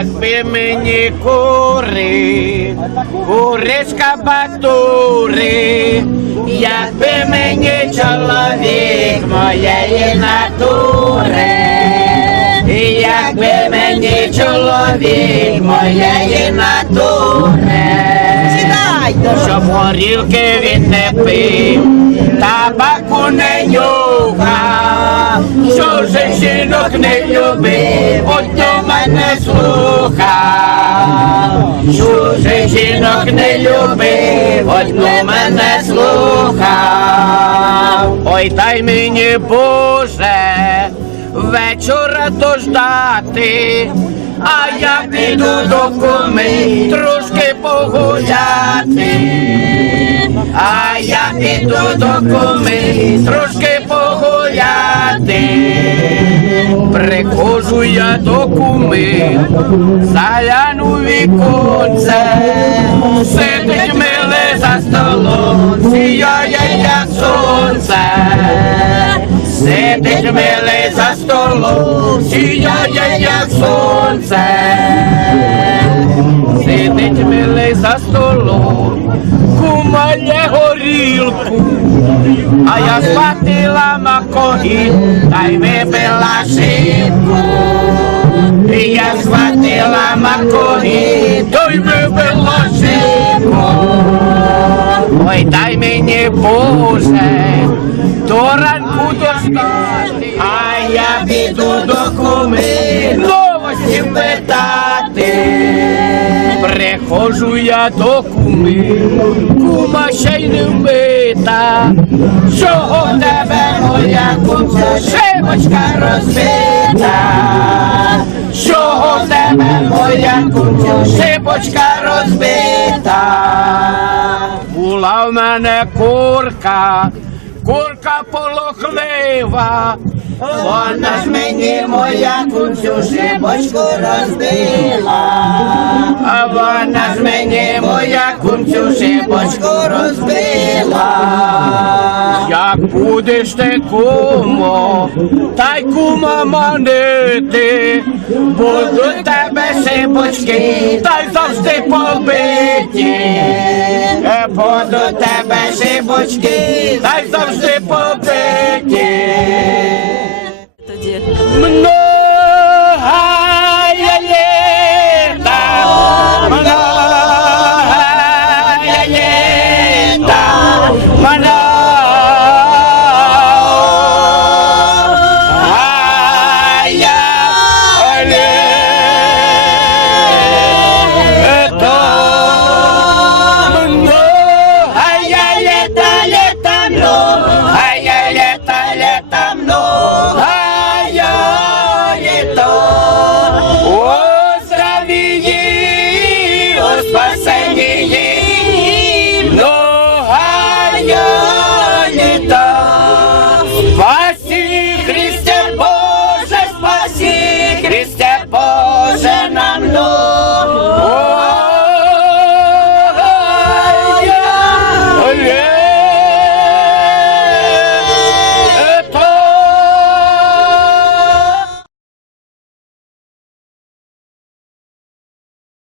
Якби мені кури, кури з кабатури, якби мені чоловік моєї натури, якби мені чоловік моєї натури, щоб горілки він не пив, табаку не же жінок не любив, до мене слухав, же жінок не любив, от до мене слухав. Ой, дай мені Боже, вечора дождати, а я піду до куми трошки погуляти. А я піду до куми трошки Я куми, заляну віконце, сидить миле за столом, сіяє як сонце. Сидить миле за столом, сіяє як сонце. Сидить милий за столом, кумає горілку, а я схватила макогі, та й випила шибку. Я схватила макогі, то й випила шибку. Ой, дай мені Боже, до ранку доспати, а я піду до куми, новості питати. Приходжу я до куми, кума ще й не вмита. Чого в тебе моя кумця, шибочка розбита? Чого в тебе моя кучу, шибочка розбита? Була в мене курка, курка полохлива. Вона ж мені моя курчу, шипочку розбила, вона ж мені моя кунцю шибочку розбила. Як будеш ти кумо, та й кума манити, будуть тебе шибочки, та й завжди побиті. Е, Будуть тебе шибочки, та й завжди побиті.